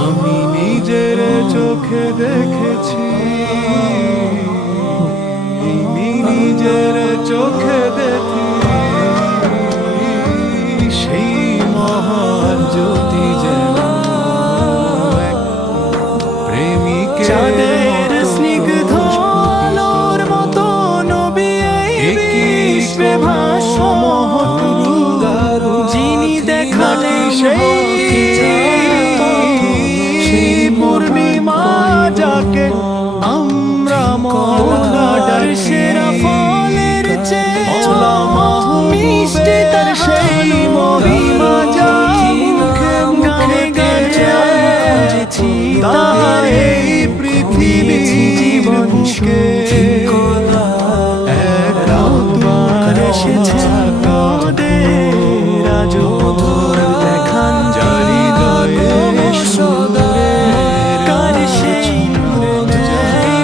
আমি নিজের চোখে দেখেছি, আমি নিজের চোখে দেখি সেই মহান জ্যোতি যেন এক প্রেমিকের চাঁদের স্নিগ্ধ আলোর মতো নবী এই বিশ্বে ভাসমান, যিনি দেখালেন সেই পূর্ণিমা যাকে আমরা মহার সেরা ফলের চেয়ে মিষ্টি তার সেই মহিমা যা মুখে মুখে গেছি তার এই পৃথিবীর বুকে একবার এসেছে মোদের আজ মধুর দেখান জারি দয়ে কার সেই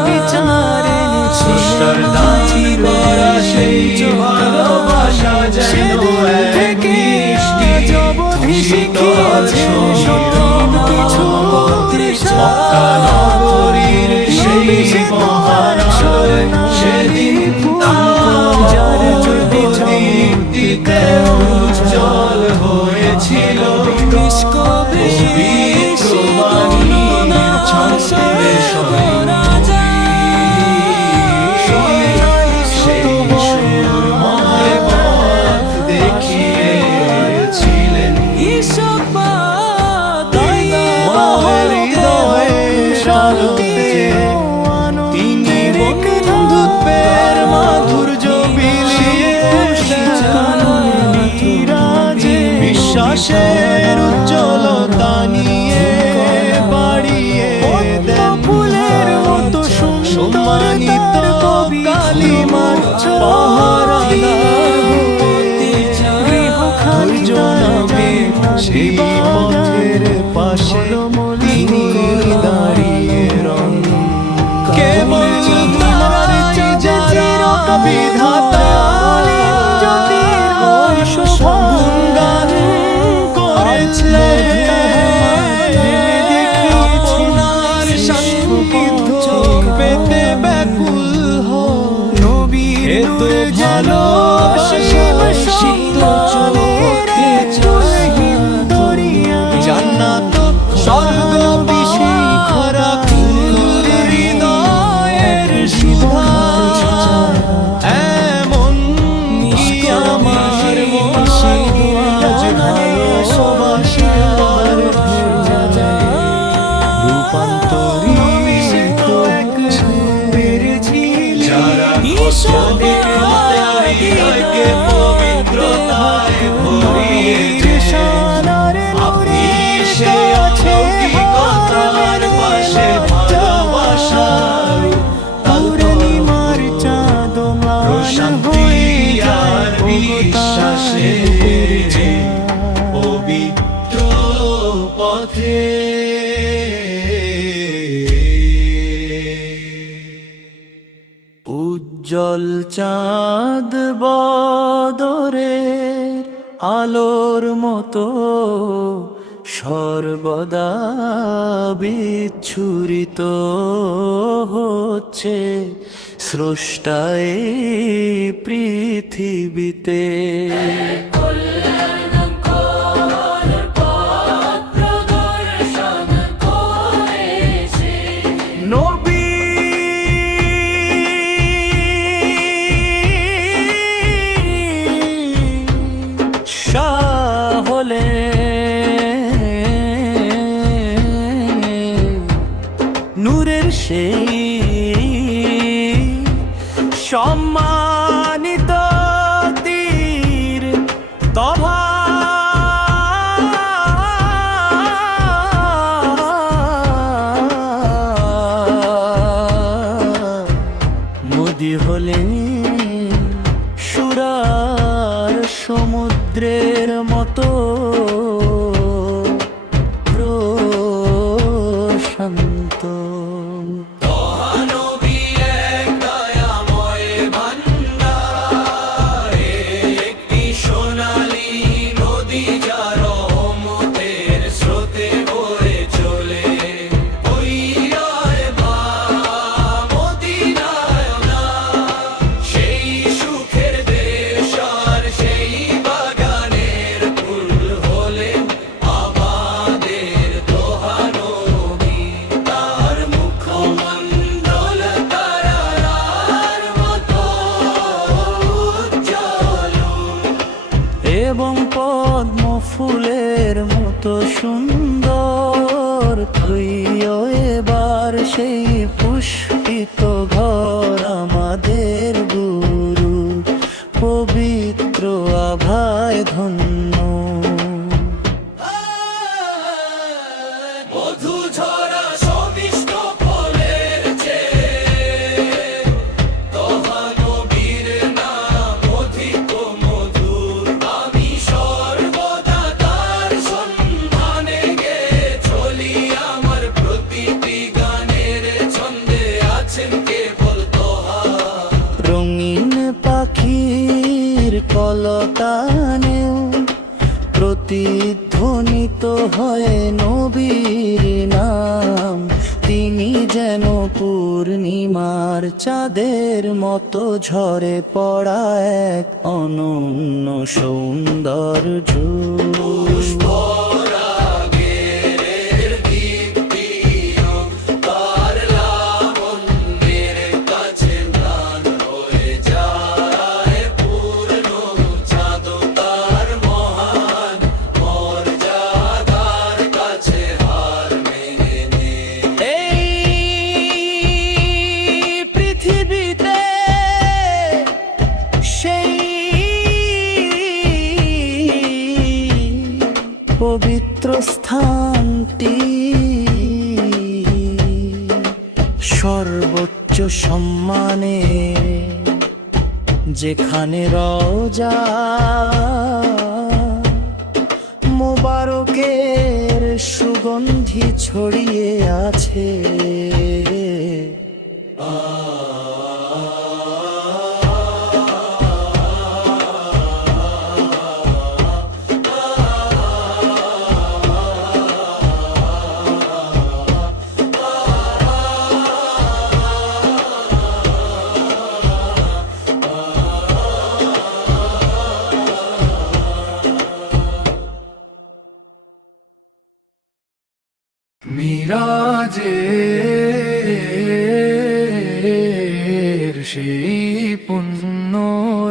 বিচারে স্রষ্টার দান করা সেই ভালোবাসা যেন এক মিষ্টি শিখিয়েছে সব কিছু মক্কা নগরীর সেই মহান সেদিন যার দীপ্তিতে উজ্জ্বল হয়েছিল পবিত্র বাণীর ছন্দে সেই সুরময় পথ দেখিয়েছিলেন তিনি বন্ধুত্বের মাধুর্য বিলিয়ে বিশ্বাসের উজ্জ্বলতা নিয়ে বাড়িয়ে দেন ফুলের মতো সম্মানিত কালিমার পাহারাদার ধৈর্য নামে সেই পথের পাশে তিনি দাঁড়িয়ে রন কেবল তার যারা বিধাতা গুণগান করেছে আপনার সান্নিধ্য পেতে ব্যাকুল নবীর নূরে ভালোবাসি জান্নাত স্বর্গ বিশিখরা হৃদয়ের সুধা এমন কি আমার রূপান্তরিত যারা হৃদয়কে পবিত্রতায় ভরিয়েছে আপনি সে অলৌকিকতার পাশে ভালোবাসার প্রশান্তি আর বিশ্বাসে পবিত্র পথে উজ্জ্বল চাঁদ বদরের আলোর মতো সর্বদা বিচ্ছুরিত হচ্ছে স্রষ্টায় পৃথিবীতে নবী শাহ হলেন নূরের সেই সম্মানিত তীর তভা মোদি হলেন সুরার সমুদ্রের মতো প্রশান্ত সোনালী নদী যার রহমতের স্রোতে বয়ে চলে সুন্দর তুইও এবার সেই পুষ্পিত ঘর আমাদের গুরু পবিত্র আভায় ধন্য। মধু ঝরা সমিষ্ট ফলের চেয়ে তোহা নবীর নাম অধিক মধুর। আমি সর্বদা তার সন্ধানে গে চলি, আমার প্রতিটি গানের ছন্দে আছেন কেবল তোহা। রঙিন পাখির কলতানেও প্রতিধ্বনিত হয় নবীর নাম। তিনি যেন পূর্ণিমার চাঁদের মতো ঝরে পড়া এক অনন্য সৌন্দর্য। পুষ্পরাগের দীপ্তিও তার লাবণ্যের কাছে ম্লান হয়ে যায়। পূর্ণ চাঁদ তার মহান মর্যাদার কাছে হার মেনে নেয়। এই পৃথিবীতে সেই পবিত্র স্থানটি সর্বোচ্চ সম্মানে, যেখানে রওজা মোবারকের সুগন্ধি ছড়িয়ে আছে। মিরাজের সেই পুণ্য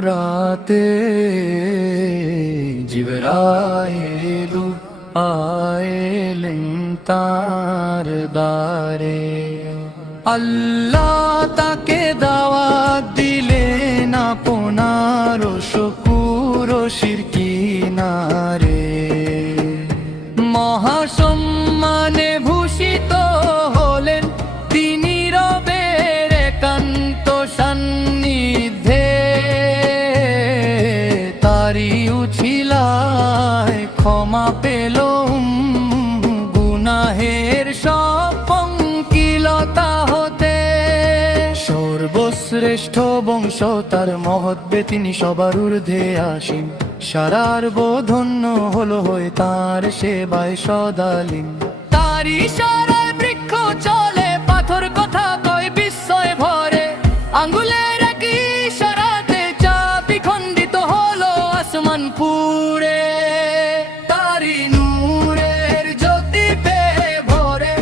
রাতে জিবরাইল আইলেন তার দ্বারে। আল্লাহ তাকে দাওয়াত দিলেন আপনার শুকুর ও শিরকিনারে। মহাসম্মানে ভূষিত হলেন তিনি রবের একান্ত সান্নিধ্যে। তারি উছিলায় ক্ষমা পেল গুনাহের সব পঙ্কিলতা হতে। সর্বশ্রেষ্ঠ বংশ তার মহৎবে তিনি সবার ঊর্ধ্বে আসেন। সারার বোধন্য হলো হয়ে তার সেবায় সদালীন। তারি ইশারায় বৃক্ষ চলে, পাথর কথা কয় বিস্ময় ভরে। আঙ্গুলের এক ইশারাতে চাবি খণ্ডিত হলো আসমান পুড়ে। তারি নূরের জ্যোতি পেয়ে ভরে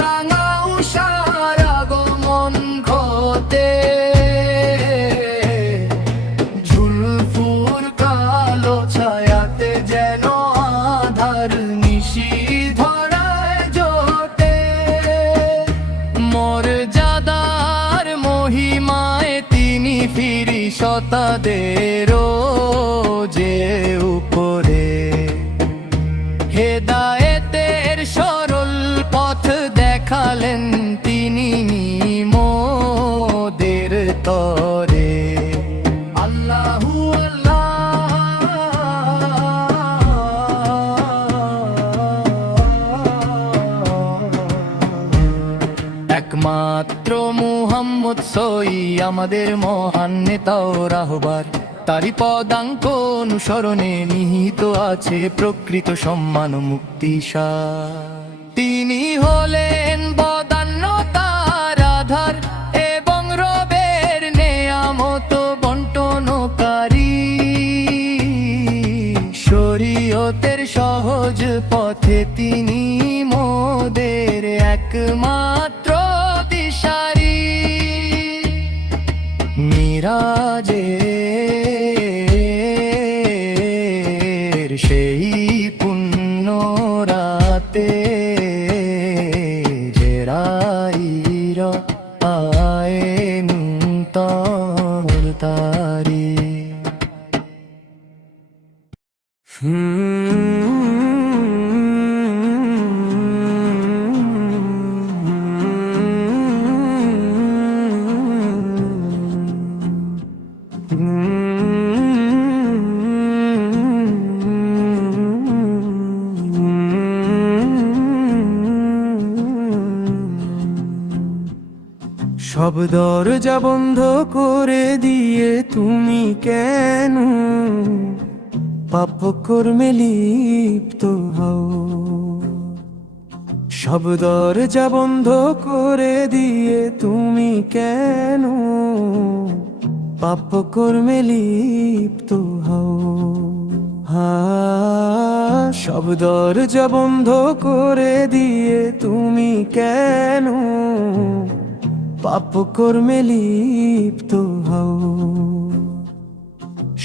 রাঙা উষার আগমন ঘটে। ঝুলফুর কালো ছায়াতে যেন আধার নিশি ধরায় জোটে। মর্যাদার মহিমায় তিনি ফিরিশতাদেরও যে উপরে। হেদায়েতের সরল পথ দেখালেন তিনি মোদের তরে। আল্লাহু একমাত্র মুহাম্মদ সই আমাদের মহান নেতা ও রাহবার। তারি পদাঙ্ক অনুসরণে নিহিত আছে প্রকৃত সম্মান ও মুক্তিসার। তিনি হলেন বদান্যতার আধার এবং রবের নেয়ামত বন্টনকারী। শরীয়তের সহজ পথে তিনি মোদের একমাত্র দিশারি। মিরাজের সেই পুণ্য রাত সব দরজা বন্ধ করে দিয়ে তুমি কেন পাপ কর্মে লিপ্ত হও? সব দরজা বন্ধ করে দিয়ে তুমি কেন পাপ কর্মে লিপ্ত হও? সব দরজা বন্ধ করে দিয়ে তুমি কেন পাপ কর্মে লিপ্ত হও?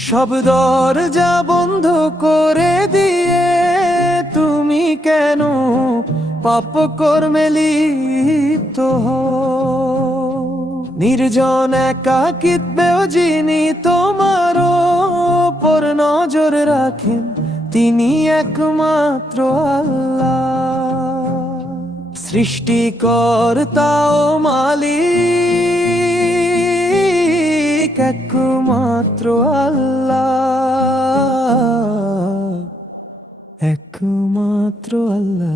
সব দরজা বন্ধ করে দিয়ে তুমি কেন পাপ কর্মে লিপ্ত হও? নির্জন একাকিত্বেও যিনি তোমার উপর নজর রাখেন, তিনি একমাত্র আল্লাহ। সৃষ্টিকর্তা ও মালিক একমাত্র আল্লাহ, একমাত্র আল্লাহ।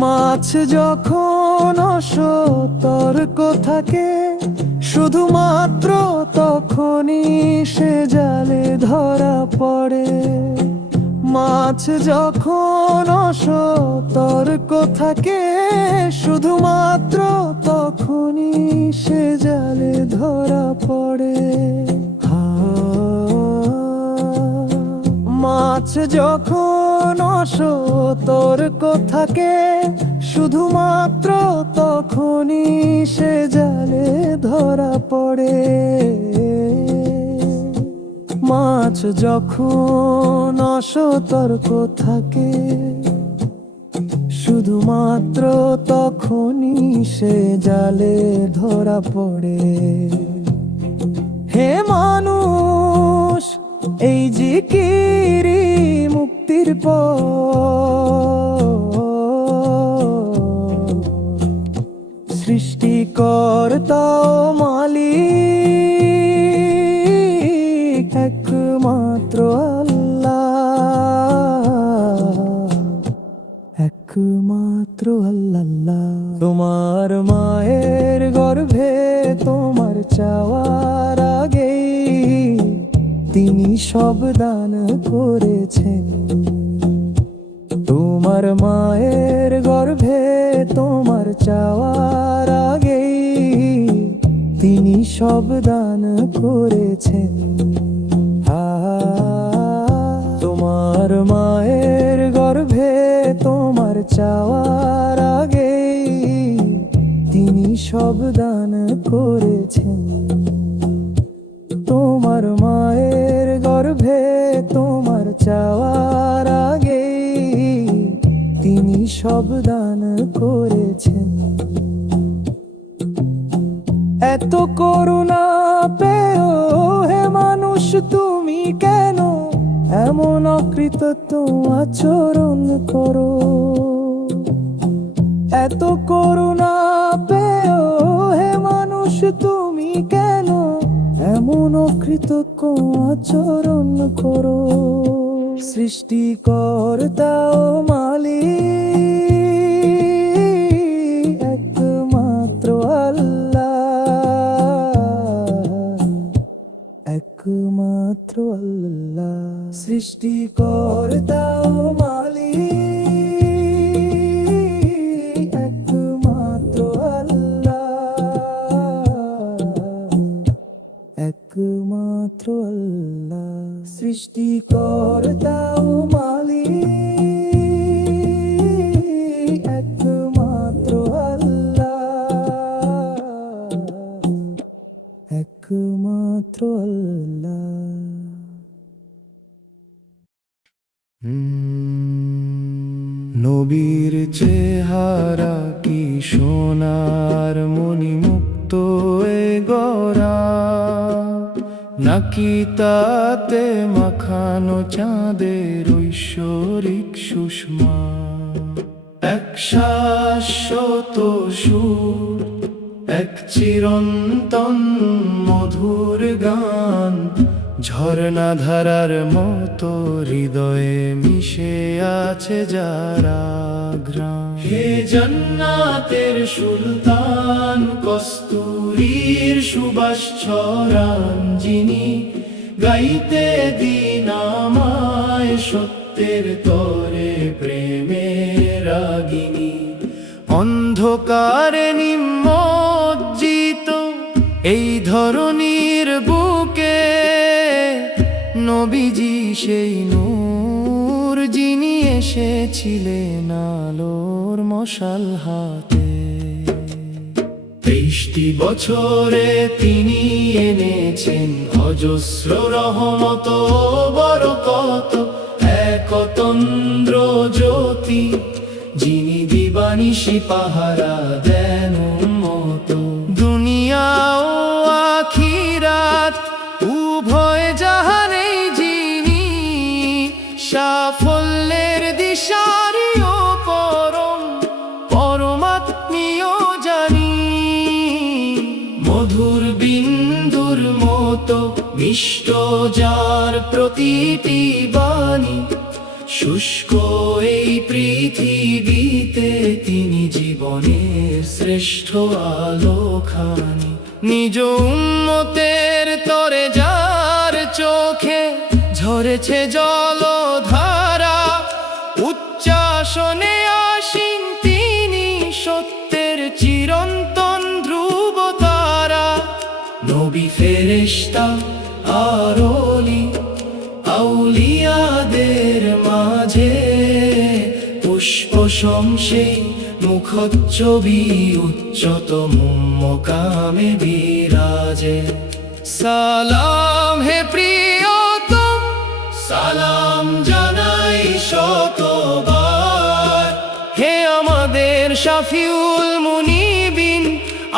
মাছ যখন অসতর্ক থাকে, শুধুমাত্র তখনই সে জালে ধরা পড়ে। মাছ যখন অসতর্ক থাকে, শুধুমাত্র তখনই সে জালে ধরা পড়ে। মাছ যখন অসতর্ক থাকে, শুধুমাত্র তখনই সে জালে ধরা পড়ে। মাছ যখন অসতর্ক থাকে, শুধুমাত্র তখনই সে জালে ধরা পড়ে। হে মানুষ, এই জিকিরি মুক্তির পথ। সৃষ্টিকর্তা ও মালিক একমাত্র আল্লাহ, একমাত্র আল্লাহ। তোমার মায়ের গর্ভে তোমার চাওয়ার আগেই তিনি সব দান করেছেন। তোমার মায়ের গর্ভে তোমার চাওয়ার আগেই তিনি সব দান করেছেন। তোমার মায়ের গর্ভে তোমার চাওয়ার আগেই তিনি সব দান করেছেন। তোমার মায়ের গর্ভে তোমার চাওয়ার আগেই তিনি সব দান করেছেন। এত করুণা পেও হে মানুষ তুমি কেন এমন অকৃতজ্ঞ আচরণ করো? এত করুণা পেও হে মানুষ তুমি কেন এমন অকৃতজ্ঞ আচরণ করো? সৃষ্টিকর্তা ও মালিক একমাত্র আল্লাহ, একমাত্র আল্লাহ। সৃষ্টিকর্তা ও মালিক একমাত্র আল্লাহ, একমাত্র আল্লাহ। সৃষ্টিকর্তা ও মালিক একমাত্র আল্লাহ, একমাত্র আল্লাহ। নবীর চেহারা কি সোনার মণিমুক্ত এ গড়া, নাকি তাতে মাখানো চাঁদের ঐশ্বরিক সুষমা? এক শাশ্বত সুর, এক চিরন্তন মধুর গান, ঝর্ণা ধারার মতো হৃদয়ে মিশে আছে যারা গ্রাম। হে জান্নাতের সুলতান, কস্তুরীর সুবাস ছড়ান যিনি, গাইতে দিন আমায় সত্যের তরে প্রেমের রাগিনী। অন্ধকারে নিমজ্জিত এই ধরনীর বুকে নবীজি সেই নূর যিনি এসেছিলেন আলোর মশাল হাতে। 23টি বছরে তিনি এনেছেন অজস্র রহমত বরকত, একতন্দ্র জ্যোতি যিনি দিবানিশি পাহারা দেন উম্মত। দুনিয়া ও আখিরাত উভয় জাহানেই যিনি, সাফল্যের দিশারি ও পরমাত্মীয় জানি। মধুর বিন্দুর মতো মিষ্ট যার প্রতিটি বাণী, শুষ্ক এই পৃথিবীতে তিনি জীবনের শ্রেষ্ঠ আলোখানি। নিজ উম্মতের তরে যার চোখে ঝরেছে জলধারা, উচ্চাসনে আসীন তিনি সত্যের চিরন্তন ধ্রুব তারা। নবী ফেরেশতা আর ওলি আউলিয়াদের মাঝে পুষ্প সমসেই মুখচ্ছবি উচ্চতম মকামে বিরাজে। সালাম হে প্রিয়তম, সালাম জানাই শতবার। হে আমাদের শাফিউল মুনিবিন,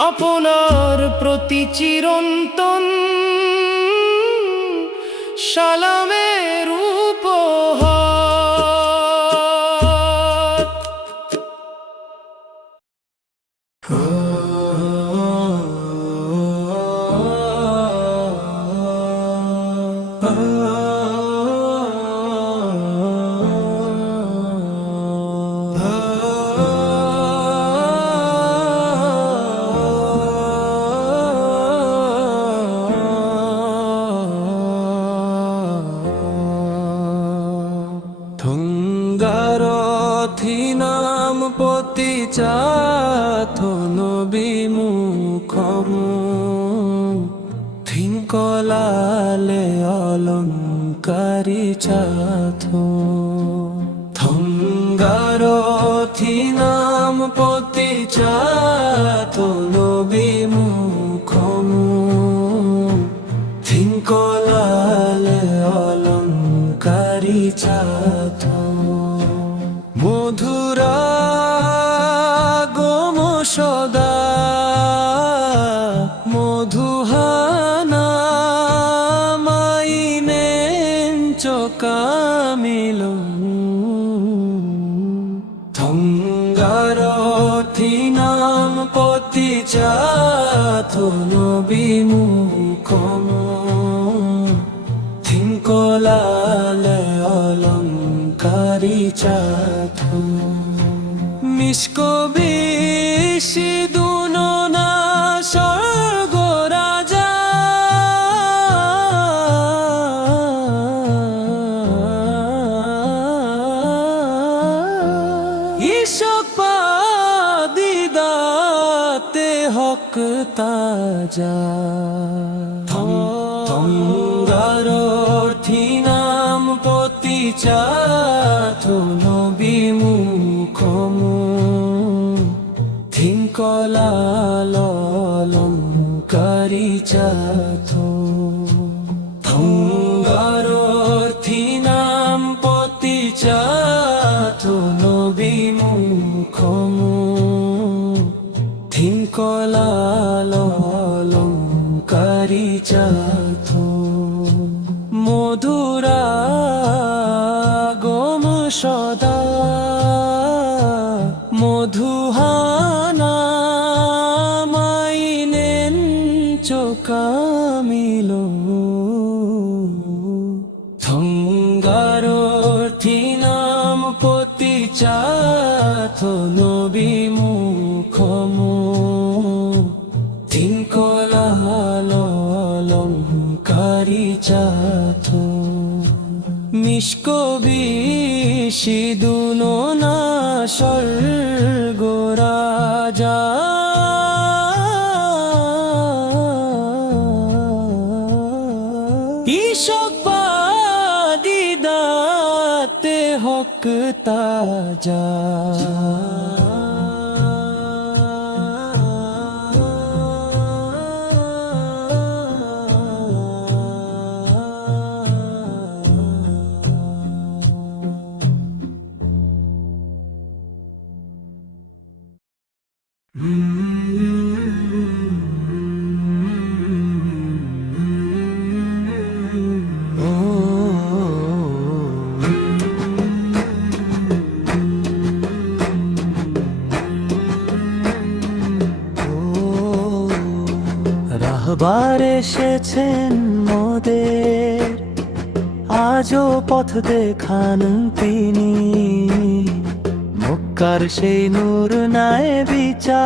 আপনার প্রতি চিরন্তন সালামের উপহার। থুঙ্গারথি নাম পতি চাথো নবী মুখমু, থিঙ্কলালে অলঙ্কারি চাথো। থুঙ্গারথি নাম পতি চাথো নবী মুখমু, থিঙ্কলালে অলঙ্কারি চাথো। মধুরা গম সদা মধুহানা মাইনেন চকামিল। থঙ্গারথি নাম পতি চাথো নবী মুখমু, থিঙ্কলালে অলঙ্কারি চাথো। মিসকবিষি দুননা স্বর্গ রাজা, ঈশক পাদিদাতে হক তাজা। থঙ্গারথি নাম পতি চাথো নবী মুখমু, থিঙ্কলাল অলঙ্কারি চাথো। থঙ্গারথি নাম পতি চাথো নবী মুখমু, থিঙ্কলাল অলঙ্কারি চাথো। মধুরা গম সদা মধুহানা মাইনেন চোকামিল। গঙ্গারথী নাম পতি চাথ নবী মুখমু তিন কলালঙ্কারি চাথ মিসকবি সিদুনো না স্বর্গ রাজা ইশকবাদী দাতে হক তাজা রাহবার এসেছেন মোদের আজও পথ দেখান তিনি মক্কার সেই নূর নাই বিচার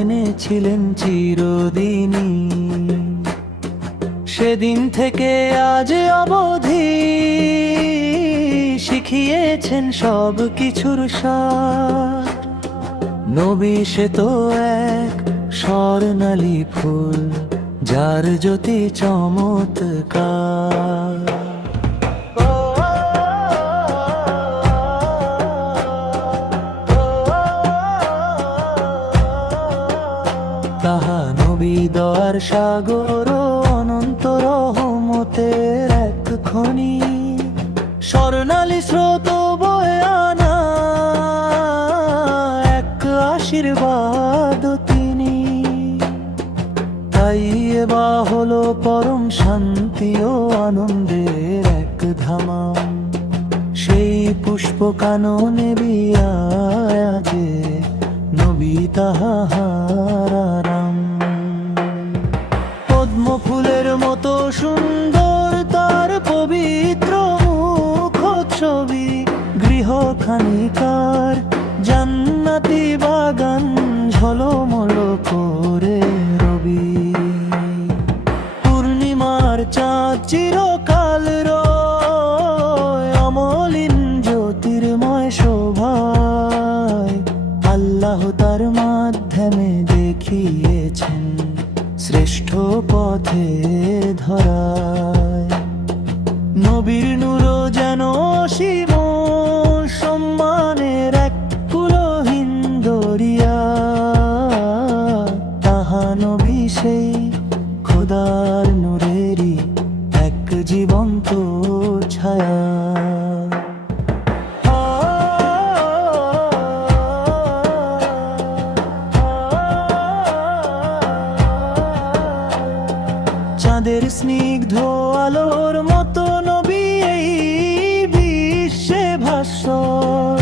এনেছিলেন চিরদিনই সেদিন থেকে আজ অবধি শিখিয়েছেন সব কিছুর সার নবী সে তো এক স্বর্ণালী ফুল যার জ্যোতি চমৎকার তাহা নবী দয়ার সাগর অনন্ত রহমতের এক খনি স্বর্ণালী স্রোত বয়ে আনা এক আশীর্বাদ তিনি তাই বা হলো পরম শান্তি ও আনন্দের এক ধামাম সেই পুষ্প কাননে বিয়াজে নবী তাহার আরাম পদ্ম ফুলের মতো সুন্দর তার পবিত্র মুখ ছবি গৃহখানিকার জান্নাতি বাগান ঝলমল করে রবি পূর্ণিমার চাঁদ চিরকাল রয় অমলিন জ্যোতির্ময় শোভায় আল্লাহ তার মাধ্যমে দেখিয়েছেন শ্রেষ্ঠ পথে ধরায় নবীর নূর যেন অসীম সম্মানের এক পুলহীন দরিয়া তাহা নবী সেই খোদার নূরেরই এক জীবন্ত ছায়া চাঁদের স্নিগ্ধ আলোর মতো নবী এই বিশ্বে ভাস্বর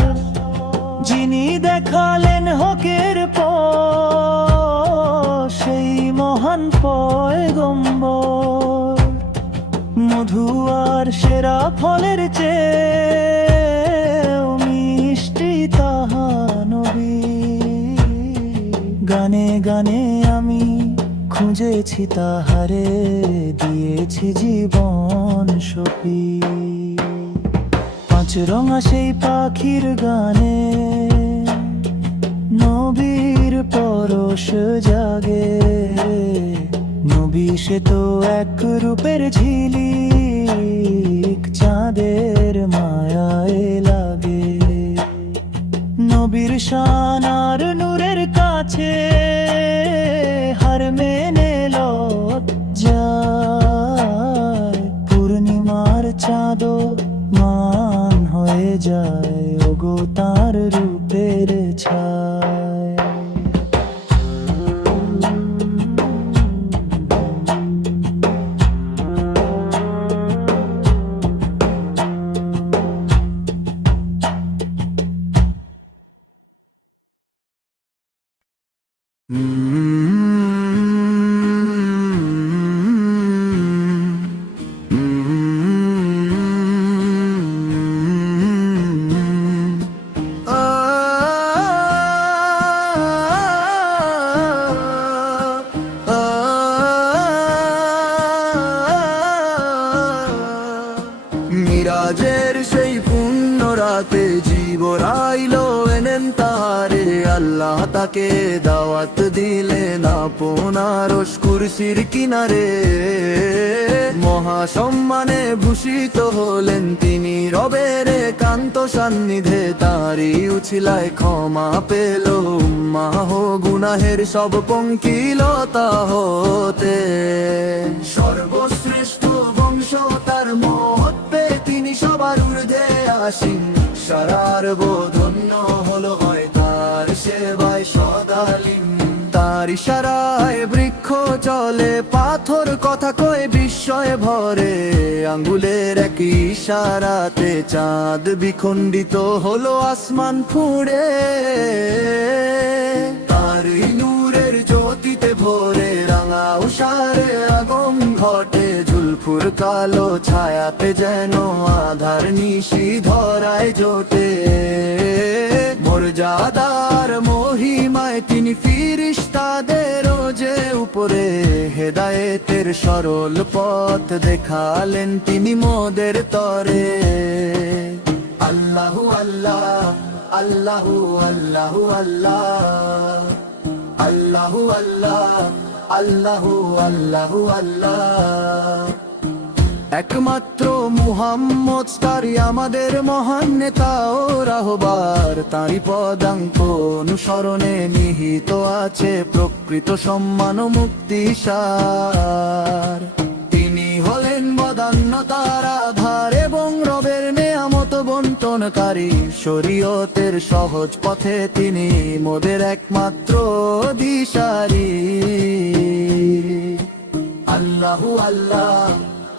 যিনি দেখালেন হকের পথ সেই মহান পয়গম্বর মধু আর সেরা ফলের চেয়ে মিষ্টি তাহা নবী গানে গানে আমি খুঁজেছি তাহারে দিয়েছি জীবন সপি পাঁচ রঙা সেই পাখির গানে নবীর পরশ জাগে নবী সে তো এক রূপের ঝিলিক চাঁদের মায়ায় লাগে নবীর শান আর নূরের কাছে হার মেনে লজ্জায় পূর্ণিমার চাঁদও মান হয়ে যায় ওগো তার রূপের ছায় মিরাজের সেই পুণ্য রাতে জিবরাইল এনেন তারে, আল্লাহ তাকে দাওয়াত দিলেন আপনার কুরসির কিনারে। মহাসম্মানে ভূষিত হলেন তিনি রবের একান্ত সান্নিধ্যে, তারই উছিলায় ক্ষমা পেল উম্মাহ গুনাহের সব পঙ্কিলতা হতে। সর্বশ্রেষ্ঠ বংশ তার মহত্বে তিনি সবার ঊর্ধ্বে আসীন, সারার বোধন্য হলো হয় তার সেবায় সদালীন। তার ইশারায় বৃক্ষ চলে, পাথর কথা কয় বিস্ময়ে ভরে, আঙ্গুলের এক ইশারাতে চাঁদ বিখণ্ডিত হলো আসমান ফুঁড়ে। তার নূরের জ্যোতিতে ভরে রাঙা উষারে আগম ঘটে, জুলফুর কালো ছায়াতে যেন আধার নিশি ধরায় জোটে। মর্যাদার মহিমায় তিনি ফিরিস্তাদের যে উপরে, হেদায়েতের সরল পথ দেখালেন তিনি মোদের তরে। আল্লাহু আল্লাহ আল্লাহু আল্লাহু আল্লাহ, আল্লাহু আল্লাহ আল্লাহু আল্লাহু আল্লাহ। একমাত্র মুহাম্মদ তারি আমাদের মহান নেতা ও রাহবার, তাঁরই পদাঙ্ক অনুসরণে নিহিত আছে প্রকৃত সম্মান ও মুক্তি সার। তিনি হলেন বদান্যতার আধার এবং রবের নেয়ামত বন্টনকারী, শরীয়তের সহজ পথে তিনি মোদের একমাত্র দিশারি। আল্লাহু আল্লাহ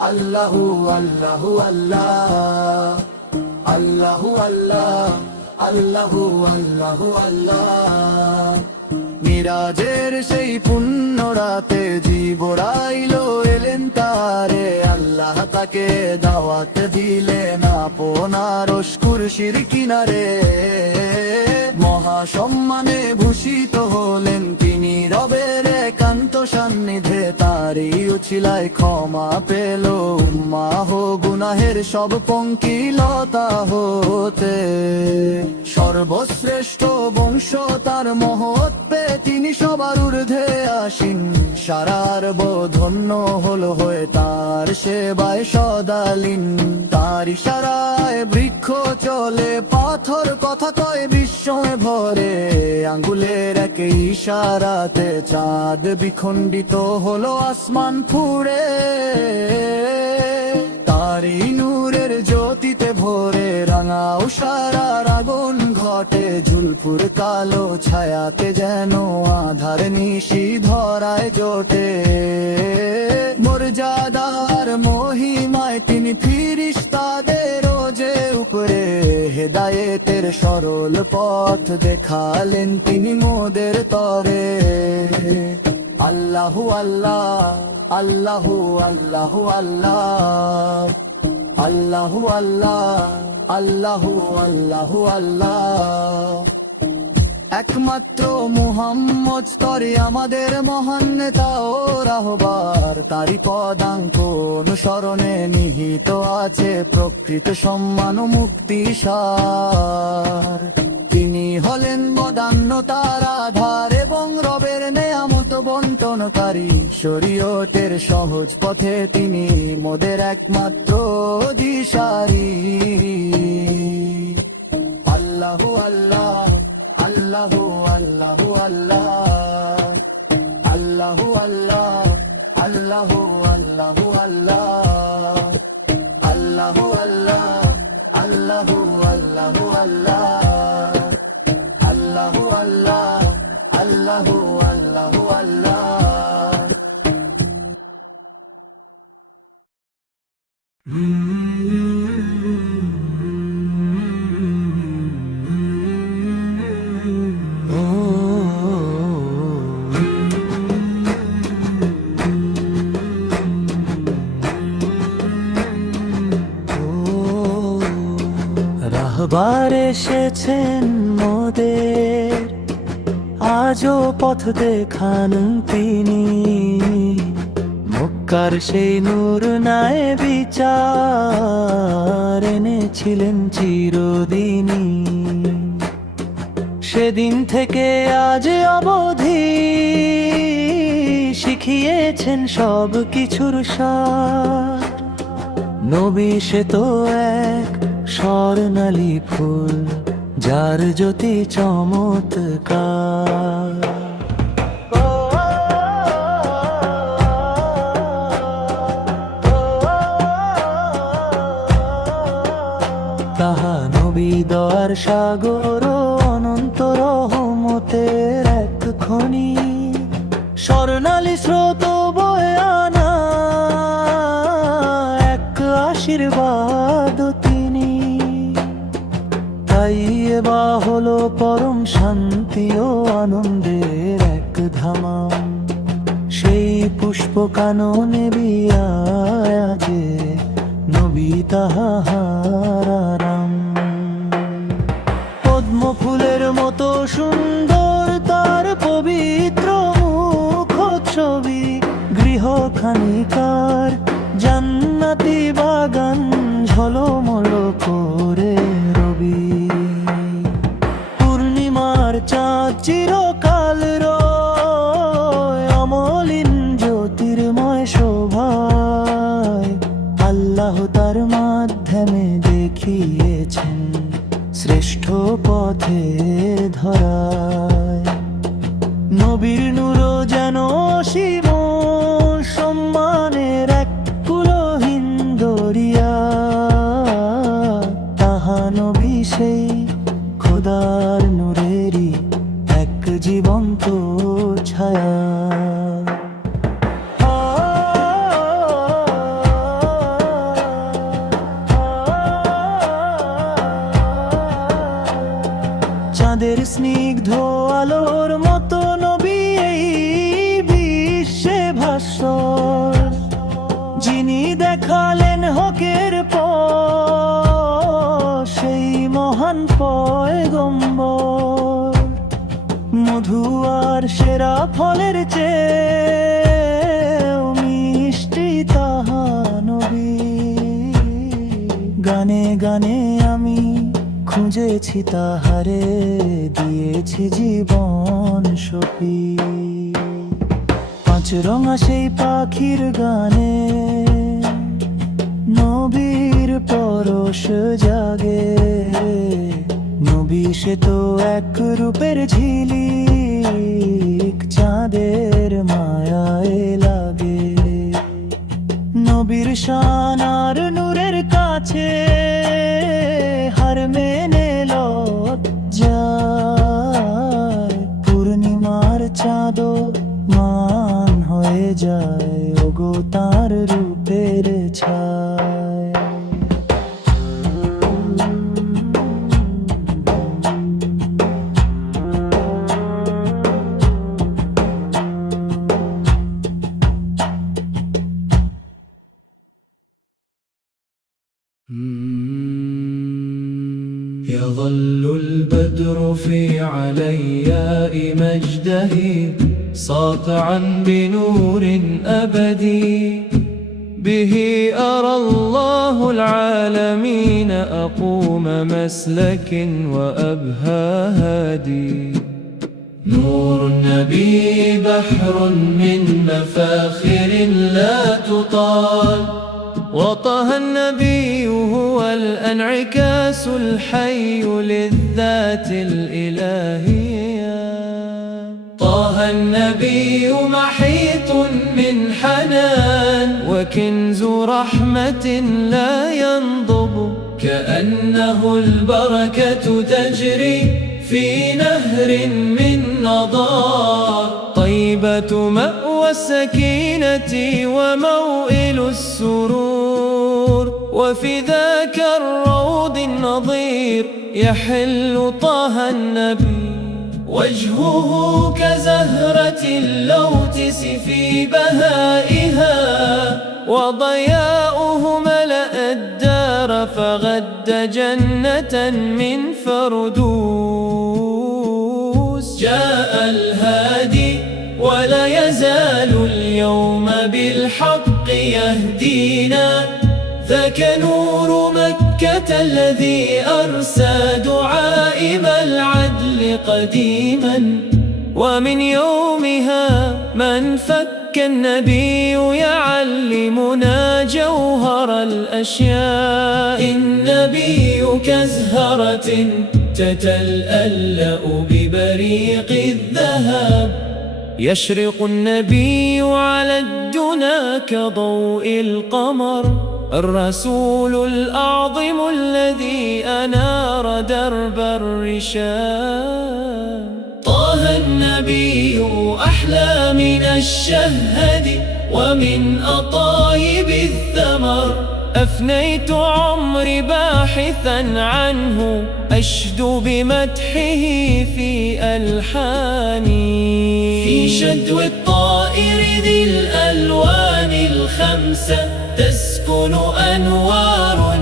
আল্লাহু আল্লাহু আল্লাহ, আল্লাহু আল্লাহ আল্লাহু আল্লাহু আল্লাহ। মিরাজের সেই পুণ্য রাতে জিবরাইল এলেন তারে, আল্লাহ তাকে দাওয়াত দিলেন আপনার কুরসির কিনারে। মহাসম্মানে ভূষিত হলেন তিনি রবের একান্ত সান্নিধ্যে, তারই উছিলায় ক্ষমা পেল উম্মাহ গুনাহের সব পঙ্কিলতা হতে। সর্বশ্রেষ্ঠ বংশ তার মহত্বে তিনি সবার ঊর্ধ্বে আসীন, সারার বোধন্য হলো হয়ে তার সেবায় সদালীন। তার ইশারায় বৃক্ষ চলে, পাথর কথা কয় বিস্ময়ে ভরে, আঙ্গুলের এক ইশারাতে চাঁদ বিখণ্ডিত হলো আসমান ফুঁড়ে। তারই নূরের জ্যোতিতে ভরে রাঙা উষারার আগুন ঘটে, জুলফুর কালো ছায়াতে যেন আধার নিশি ধরায় জোটে। মর্যাদার মহিমায় তিনি ফিরিস্তাদের যে উপরে, হেদায়েতের সরল পথ দেখালেন তিনি মোদের তরে। আল্লাহু আল্লাহ আল্লাহু আল্লাহু আল্লাহ, আল্লাহু আল্লাহ আল্লাহু আল্লাহু আল্লাহ। একমাত্র মুহাম্মদ স্তরে আমাদের মহান নেতা ও রাহবার, তাঁরই পদাঙ্ক অনুসরণে নিহিত আছে প্রকৃত সম্মান ও মুক্তি সার। তিনি হলেন বদান্যতার আধার এবং রবের নেয়ামত বন্টনকারী, শরীয়তের সহজ পথে তিনি মোদের একমাত্র দিশারি। আল্লাহু আল্লাহ আল্লাহু আল্লাহু আল্লাহ, আল্লাহু আল্লাহ আল্লাহু আল্লাহু আল্লাহ, আল্লাহু আল্লাহ আল্লাহু আল্লাহু আল্লাহ, আল্লাহু আল্লাহ আল্লাহু আল্লাহু আল্লাহ। রাহবার এসেছেন মোদের, আজও পথ দেখান তিনি, মুক্তি কার সেই নূর নাই বিচার এনেছিলেন চিরদিনই। সেদিন থেকে আজ অবধি শিখিয়েছেন সব কিছুর সার। নবী সে তো এক স্বর্ণালী ফুল, যার জ্যোতি চমৎকার। তাহা নবী দয়ার সাগর, অনন্ত রহমতের এক খনি। স্বর্ণালী স্রোত বয়ে আনা এক আশীর্বাদ তিনি। তাই এবা হলো পরম শান্তি ও আনন্দের এক ধামাম। সেই পুষ্প কাননে বিরাজে নবী তাহার আরাম। পদ্ম ফুলের মতো সুন্দর তার পবিত্র মুখ ছবি। গৃহখানিকার জান্নাতি বাগান ঝলমল করে রবি। পূর্ণিমার চাঁদ চিরকাল রয় অমলিন জ্যোতির্ময় শোভায়। আল্লাহ তার মাধ্যমে দেখিয়েছেন শ্রেষ্ঠ পথের ধরায়। নবীর নূর যেন অসীম সম্মানের এক কুলহীন দরিয়া। তাহা নবী সেই খোদার নূরেরই এক জীবন্ত ছায়া। চাঁদের স্নিগ্ধ আলোর মতো নবী এই বিশ্বে ভাস্বর। যিনি দেখালেন হকের পথ সেই মহান পয়গম্বর। মধু আর সেরা ফলের চেয়েও মিষ্টি তাহা নবী। গানে গানে আমি খুঁজেছি তাহারে, দিয়েছি জীবন সপি। পাঁচ রঙা সেই পাখির গানে নবীর পরশ জাগে। নবী সে তো এক রূপের ঝিলিক, চাঁদের মায়ায় লাগে। নবীর শান আর নূরের কাছে হার মেনে লজ্জায়। পূর্ণিমার চাঁদও মান হয়ে যায় ওগো তার রূপের ছায়। يظل البدر في علياء مجده ساطعا بنور أبدي. به أرى الله العالمين أقوم مسلك وأبهى هادي. نور النبي بحر من مفاخر لا تطال. وطه النبي هو الانعكاس الحي للذات الإلهية. طه النبي محيط من حنان وكنز رحمة لا ينضب. كأنه البركة تجري في نهر من نضار. طيبة مأوى السكينة وموئل السرور. وفي ذاك الروض النظير يحل طه النبي. وجهه كزهرة اللوتس في بهائها. وضياؤه ملأ الدار فغد جنة من فردوس. جاء الهادي ولا يزال اليوم بالحق يهدينا ذاك نور مكة الذي أرسى دعائم العدل قديما ومن يومها من فك النبي يعلمنا جوهر الأشياء النبي كزهرة تتلألأ ببريق الذهب يشرق النبي على الدنا كضوء القمر الرسول الأعظم الذي أنار درب الرشاد طه النبي أحلى من الشهد ومن أطايب الثمر أفنيت عمري باحثا عنه أشدو بمدحه في ألحاني في شدو الطائر ذي الألوان الخمسة تسكن أنوار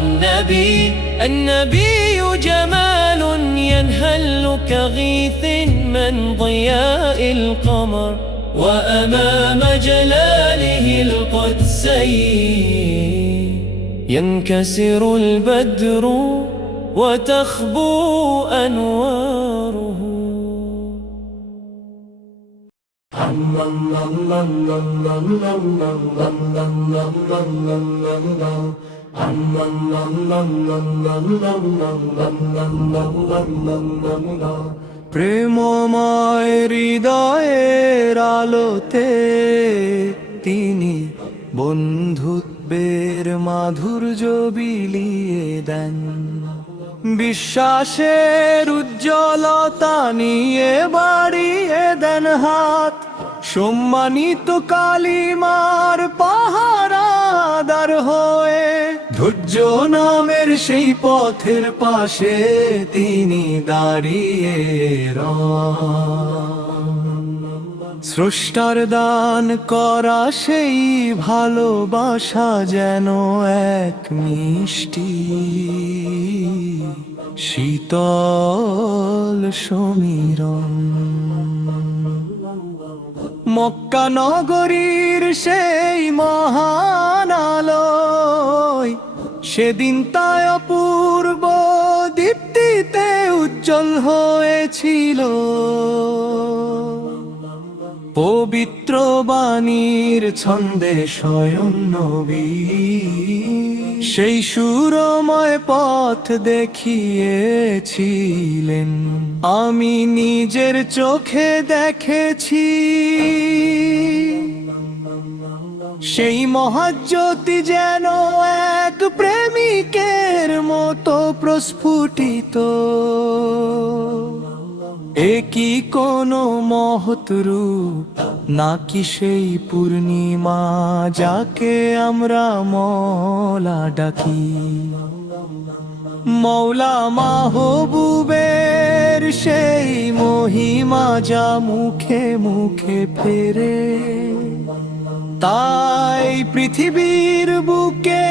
النبي جمال ينهل كغيث من ضياء القمر وأمام جلاله القدسي ينكسر البدر وتخبو أنواره প্রেমময় হৃদয়ের আলোতে তিনি বন্ধুত্বের মাধুর্য বিলিয়ে দেন বিশ্বাসের উজ্জ্বলতা নিয়ে বাড়িয়ে দেন হাত সম্মানিত কালিমার পাহারাদার হয়ে ধৈর্য নামের সেই পথের পাশে তিনি দাঁড়িয়ে স্রষ্টার দান করা সেই ভালোবাসা যেন এক মিষ্টি শীতল সমীরণ মক্কা নগরীর সেই মহান আলোয় সেদিন তাই অপূর্ব দীপ্তিতে উজ্জ্বল হয়েছিল পবিত্র বাণীর ছন্দে স্বয়ং নবী সেই সুরময় পথ দেখিয়েছিলেন আমি নিজের চোখে দেখেছি সেই মহাজ্যোতি যেন এক প্রেমিকের মতো প্রস্ফুটিত এ কি কোনো মহৎ রূপ নাকি সেই পূর্ণিমা যাকে আমরা মওলা ডাকি মওলা মাহবুবের সেই মহিমা যা মুখে মুখে ফেরে তাই পৃথিবীর বুকে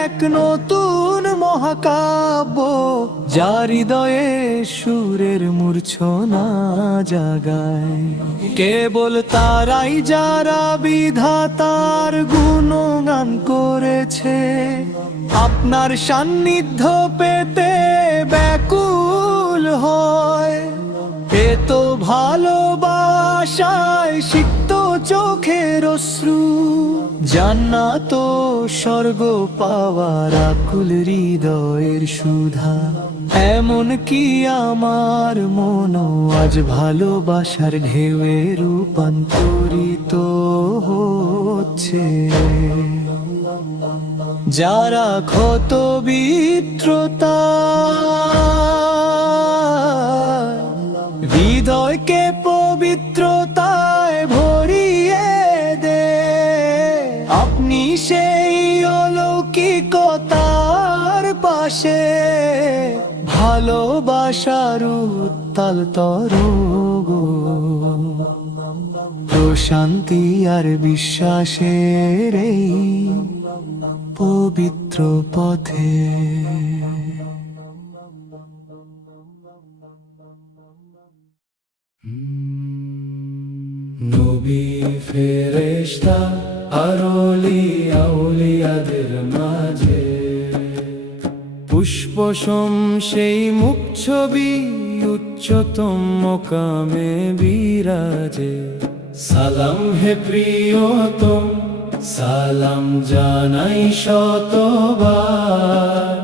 এক নতুন মহাকাব্য যার হৃদয়ে সুরের মূর্ছনা জাগায় কেবল তারাই যারা বিধাতার গুণগান করেছে আপনার সান্নিধ্য পেতে ব্যাকুল হয় এত ভালোবাসায় সিক্ত চোখের অশ্রু জান্নাত ও স্বর্গ পাওয়ার আকুল হৃদয়ের সুধা এমন কি আমার মন আজ ভালোবাসার ঢেউয়ে রূপান্তরিত হচ্ছে যারা ক্ষত বিত্রতা হৃদয়কে পবিত্রতায় ভরিয়ে দে আপনি সেই অলৌকিকতার পাশে ভালোবাসার উত্তাল তরঙ্গ প্রশান্তি আর বিশ্বাসের এই পবিত্র পথে নবী ফেরেশতা আরলি আউলিয়াদের মাঝে। পুষ্পসম সেই মুখ ছবি উচ্চতম মকামে বিরাজে। সালাম হে প্রিয়তম, সালাম জানাই শতবার।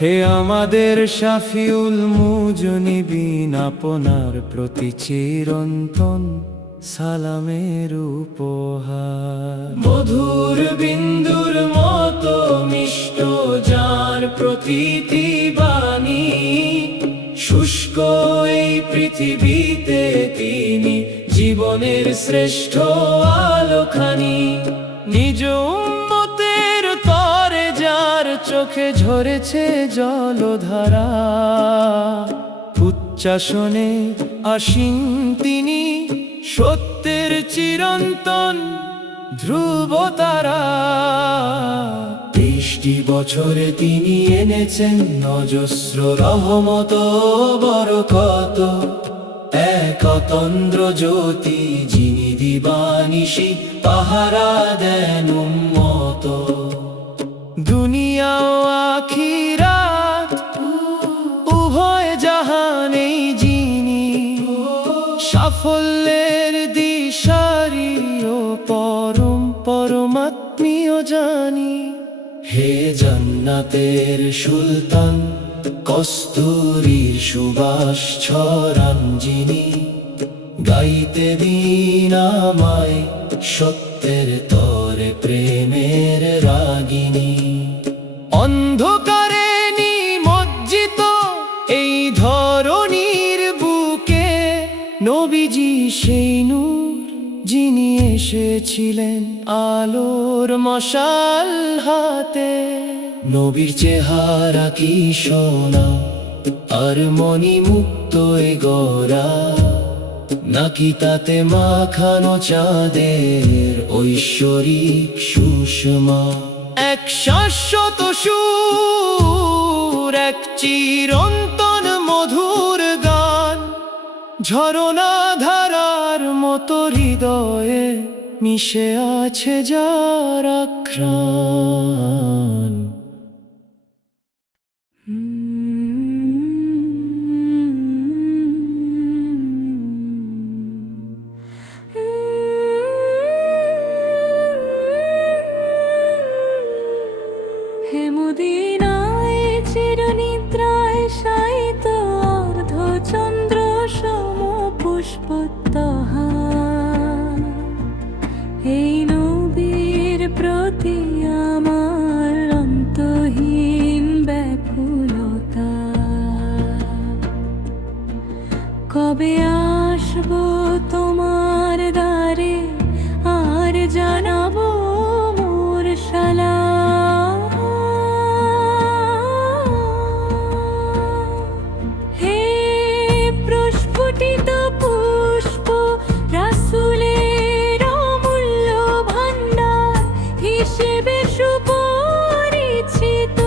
হে আমাদের শাফিউল মুজনিবিন, আপনার প্রতি চিরন্তন সালামের উপহার। মধুর বিন্দুর মতো মিষ্ট যার প্রতিটি বাণী, শুষ্ক এই পৃথিবীতে তিনি জীবনের শ্রেষ্ঠ আলোখানি। নিজ উম্মতের তরে যার চোখে ঝরেছে জলধারা, উচ্চাসনে আসীন তিনি সত্যের চিরন্তন ধ্রুবতারা। ২৩টি বছরে তিনি এনেছেন অজস্র রহমত বরকত। এক অতন্দ্র জ্যোতি যিনি দিবানিশি পাহারা দেন উম্মত। দুনিয়া ও আখিরাত উভয় জাহানেই যিনি সাফল্যের দিশারি ও পরমাত্মীয় জানি। হে জান্নাতের সুলতান, কস্তুরীর সুবাস ছড়ান যিনি, গাইতে দিন আমায় সত্যের তরে প্রেমের রাগিনী। অন্ধকারে নিমজ্জিত এই ধরণীর বুকে নবীজি সেই নূর যিনি এসেছিলেন আলোর মশাল হাতে। নবীর চেহারা কি সোনা আর মণি মুক্ত এ গড়া, নাকি তাতে মাখানো চাঁদের ঐশ্বরিক সুষমা। এক শাশ্বত সুর, এক চিরন্তন মধুর গান, ঝরনা ধারার মতো হৃদয়ে মিশে আছে যার আঘ্রাণ। হে মদিনায় চিরনিদ্রায় শায়িত অর্ধচন্দ্র সম পুষ্পোত্তহার, এই নবীর প্রতি আমার অন্তহীন ব্যাকুলতা। কবে আসবো তোমার দ্বারে আর জানাবো মোর সালাম। হে প্রস্ফুটিত পুষ্প রাসূলের অমূল্য ভান্ডার হিসেবে সুপরিচিত।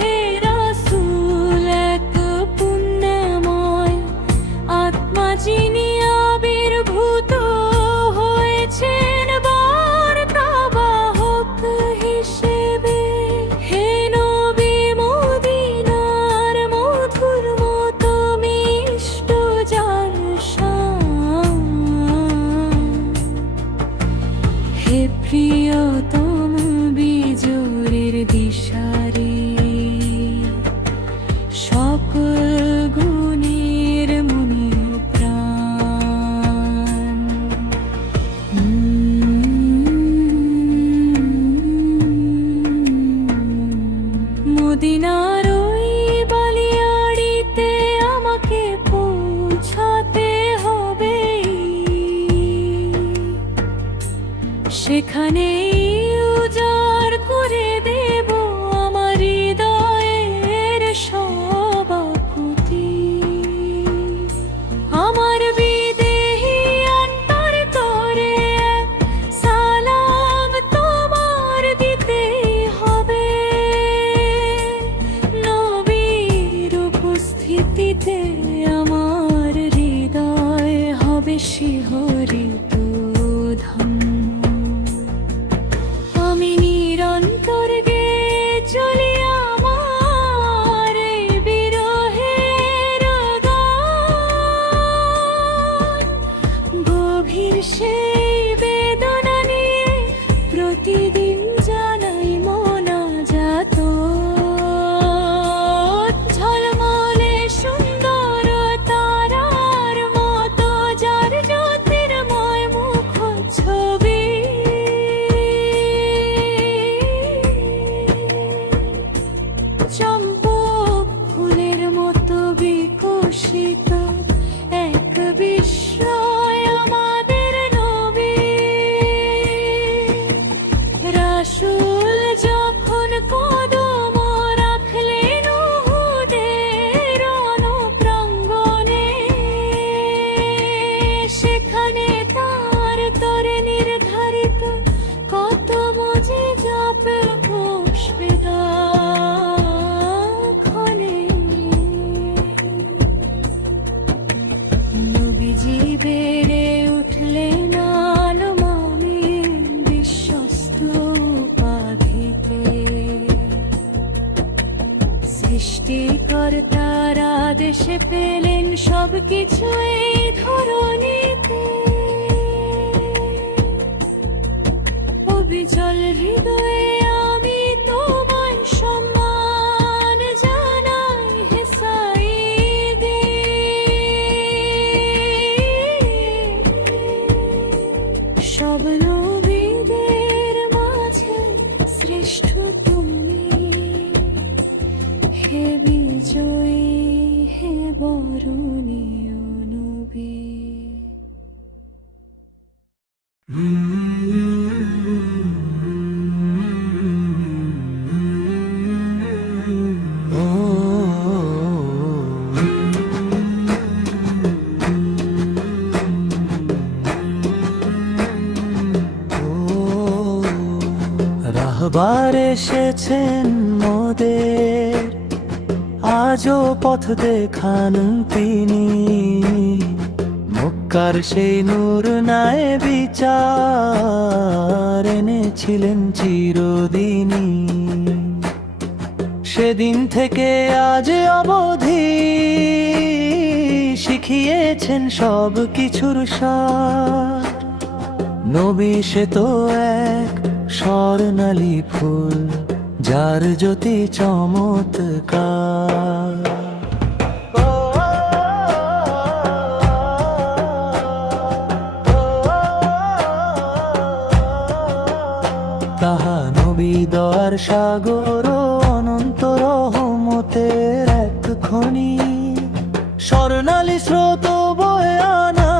হে রাসূল এক পুণ্যময় আত্মা যিনি আবির্ভূত হয়েছেন বার্তাবাহক হিসেবে। হে নবী মদিনার মধুর মতো মিষ্ট যার শান, হে প্রিয়তম বিজোরের দিশারি, সকল গুণের মুনি প্রাণ। মদিনার ওই বালিয়াড়িতে আমাকে পৌঁছাতে হবে, সেখানেই উজাড় করে দেব আমার হৃদয়ের সব আকুতি। আমার বিদেহী অন্তর তরে সালাম তোমার দিতেই হবে। নবীর উপস্থিতিতে আমার হৃদয় হবে শিহরিত ধন্য। সৃষ্টিকর্তারা দেশে পেলেন সব কিছু এই ধরণীতে। অবিচল হৃদয়ে আমি তোমায় সম্মান জানাই হে সাইয়্যিদে। সব নবীদের মাঝে শ্রেষ্ঠ তুমি, হে বিজয়ী হে বরণীয় নবী। রাহবার এসেছেন মোদের, আজও পথ দেখান তিনি। মক্কার সেই নূর নাই বিচার এনেছিলেন চিরদিনই। সেদিন থেকে আজ অবধি শিখিয়েছেন সব কিছুর সার। নবী সে তো এক স্বর্ণালী ফুল, যার জ্যোতি চমৎকার। তাহা নবী দয়ার সাগর, অনন্ত রহমতের এক খনি। স্বর্ণালী স্রোত বয়ে আনা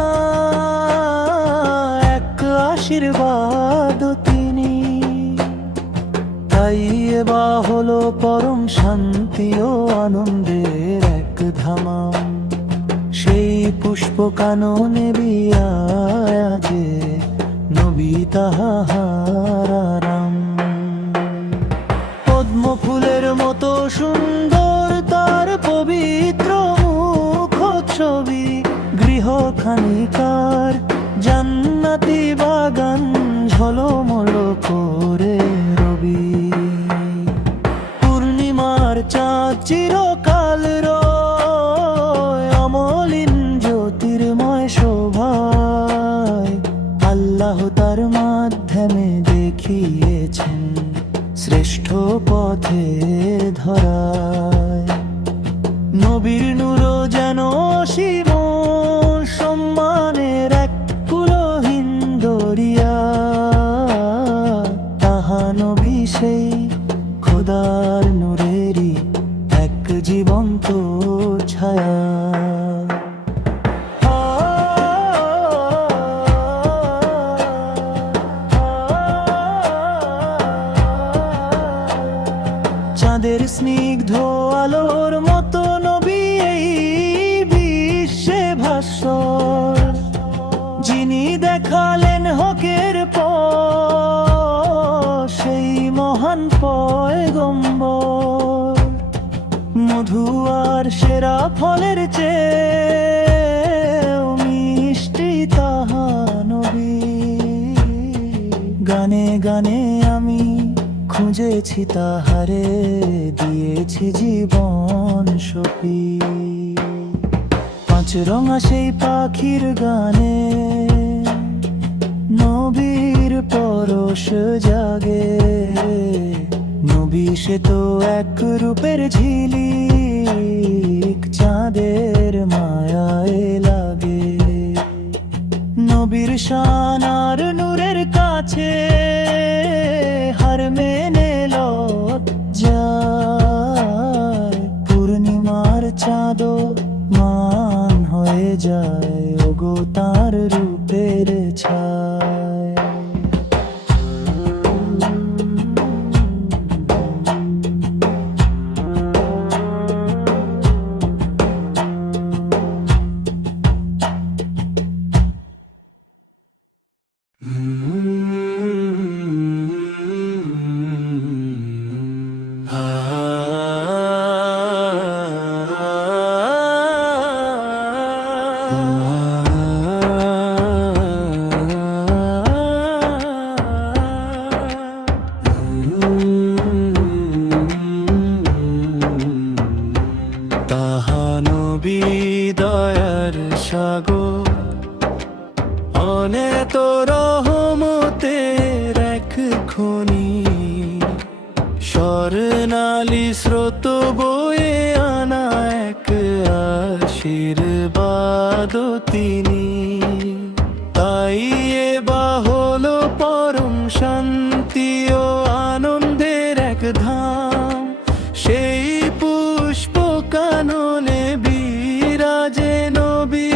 এক আশীর্বাদ তিনি। তাই এবা হলো পরম শান্তি ও আনন্দের এক ধামাম। সেই পুষ্প কাননে বিরাজে নবী তাহার আরাম। পদ্ম ফুলের মতো সুন্দর তার পবিত্র মুখ ছবি। গৃহখানিকার জান্নাতি বাগান ঝলমল করে রবি। পূর্ণিমার চাঁদ চিরকাল রয় অমলিন জ্যোতির্ময় শোভায়। আল্লাহ তার মাধ্যমে দেখিয়েছেন শ্রেষ্ঠ পথে ধরায়। নবীর নূর যেন অসীম সম্মানের এক কুলহীন দরিয়া। তাহা নবী সেই খোদার নূরেরই এক জীবন্ত ছায়া। চাঁদের স্নিগ্ধ আলোর মতো নবী এই বিশ্বে ভাস্বর। যিনি দেখালেন হকের পথ, সেই মহান পয়গম্বর। মধু আর সেরা ফলের চেয়ে মিষ্টি তাহা নবী। গানে গানে আমি খুঁজেছি তাহারে, দিয়েছি জীবন সপি। পাঁচ রঙা সেই পাখির গানে নবীর পরশ জাগে। নবী সে তো এক রূপের ঝিলিক, চাঁদের মায়ায় লাগে। নবীর শান আর নূরের কাছে হার মেনে লজ্জায়। পূর্ণিমার চাঁদও মান হয়ে যায় ওগো তার রূপের ছায়। সোনালি স্রোত বয়ে আনা এক আশীর্বাদ তিনি, তাই এবা হলো পরম শান্তি ও আনন্দের এক ধাম। সেই পুষ্প কাননে বিরাজে নবী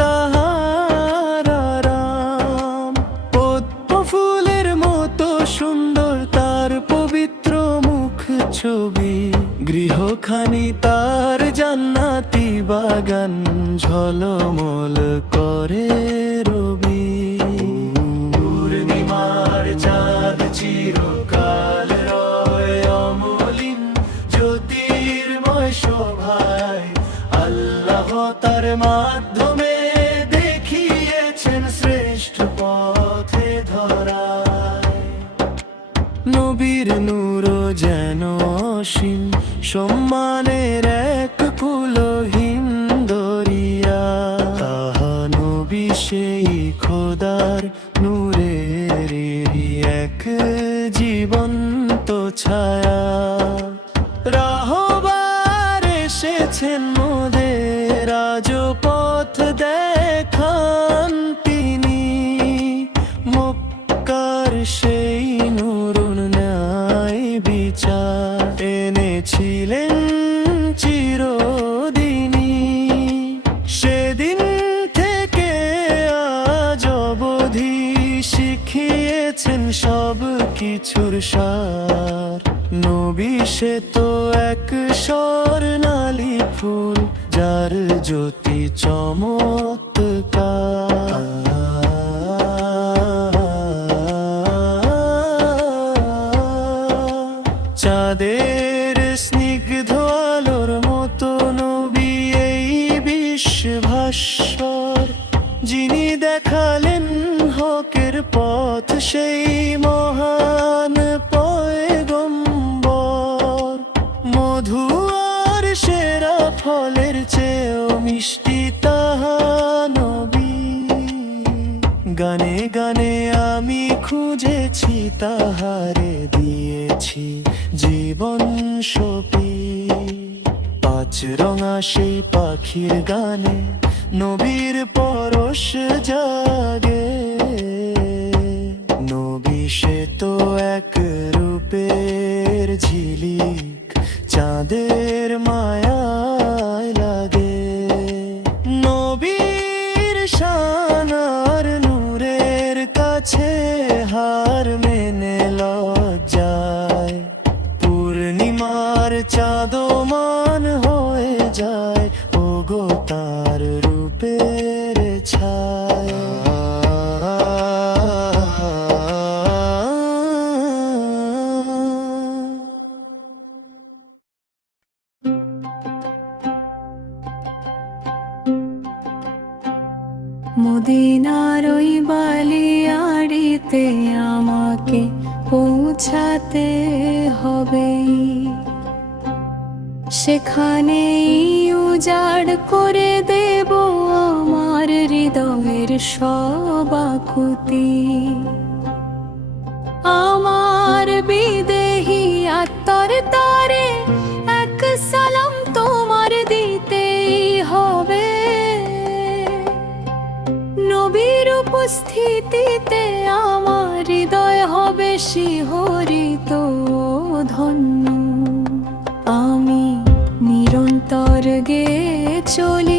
তাহার আরাম। পদ্ম ফুলের মতো সুন্দর তার পবিত্র মুখ ছবি, গৃহখানি তার জান্নাতি বাগান ঝলমল করে রবি। পূর্ণিমার চাঁদ চিরকাল রয় অমলিন, জ্যোতির্ময় শোভায় আল্লাহ তার মাধ্যমে দেখিয়েছেন শ্রেষ্ঠ পথে ধরায়। নবীর নূর যেন অসীম, সম্মানের এক কুলহীন দরিয়া। তাহা নবী সেই খোদার নূরের এক জীবন্ত ছায়া। রাহবার এসেছেন মোদের আজ পথ দেখান তিনি, মক্কার সেই নূরুন ন্যায় বিচার এনেছিলেন চিরদিনই। সেদিন থেকে আজ অবধি শিখিয়েছেন সব কিছুর সার। নবী সে তো এক স্বর্ণালী ফুল, যার জ্যোতি চমৎকার। চাঁদের স্নিগ্ধ আলোর মতো নবী এই বিশ্বভাস্বর, যিনি দেখালেন হকের পথ সেই মহান পয়গম্বর। মধু আর সেরা ফলের চেয়েও মিষ্টি তাহা নবী, গানে গানে আমি খুঁজেছি তাহারে দিয়েছি জীবন সপি। পাঁচ রঙা সেই পাখির গানে নবীর পরশ জাগে। নবী সে তো এক রূপের ঝিলিক, চাঁদের মায়ায় লাগে। নবীর শান আর নূরের কাছে হার মেনে লজ্জায়। পূর্ণিমার চাঁদও মান হয়ে যায় ওগো তার রূপের ছায়া। মদিনার ওই বালিয়াড়িতে আমাকে পৌঁছাতে হবে, সেখানেই উজাড় করে দেব আমার হৃদয়ের সব আকুতি। আমার বিদেহী আত্মার তারে এক সালাম তোমার দিতেই হবে। নবীর উপস্থিতিতে আমার হৃদয় হবে শিহরিত ধন্য। আমি নিরন্তর গে চলি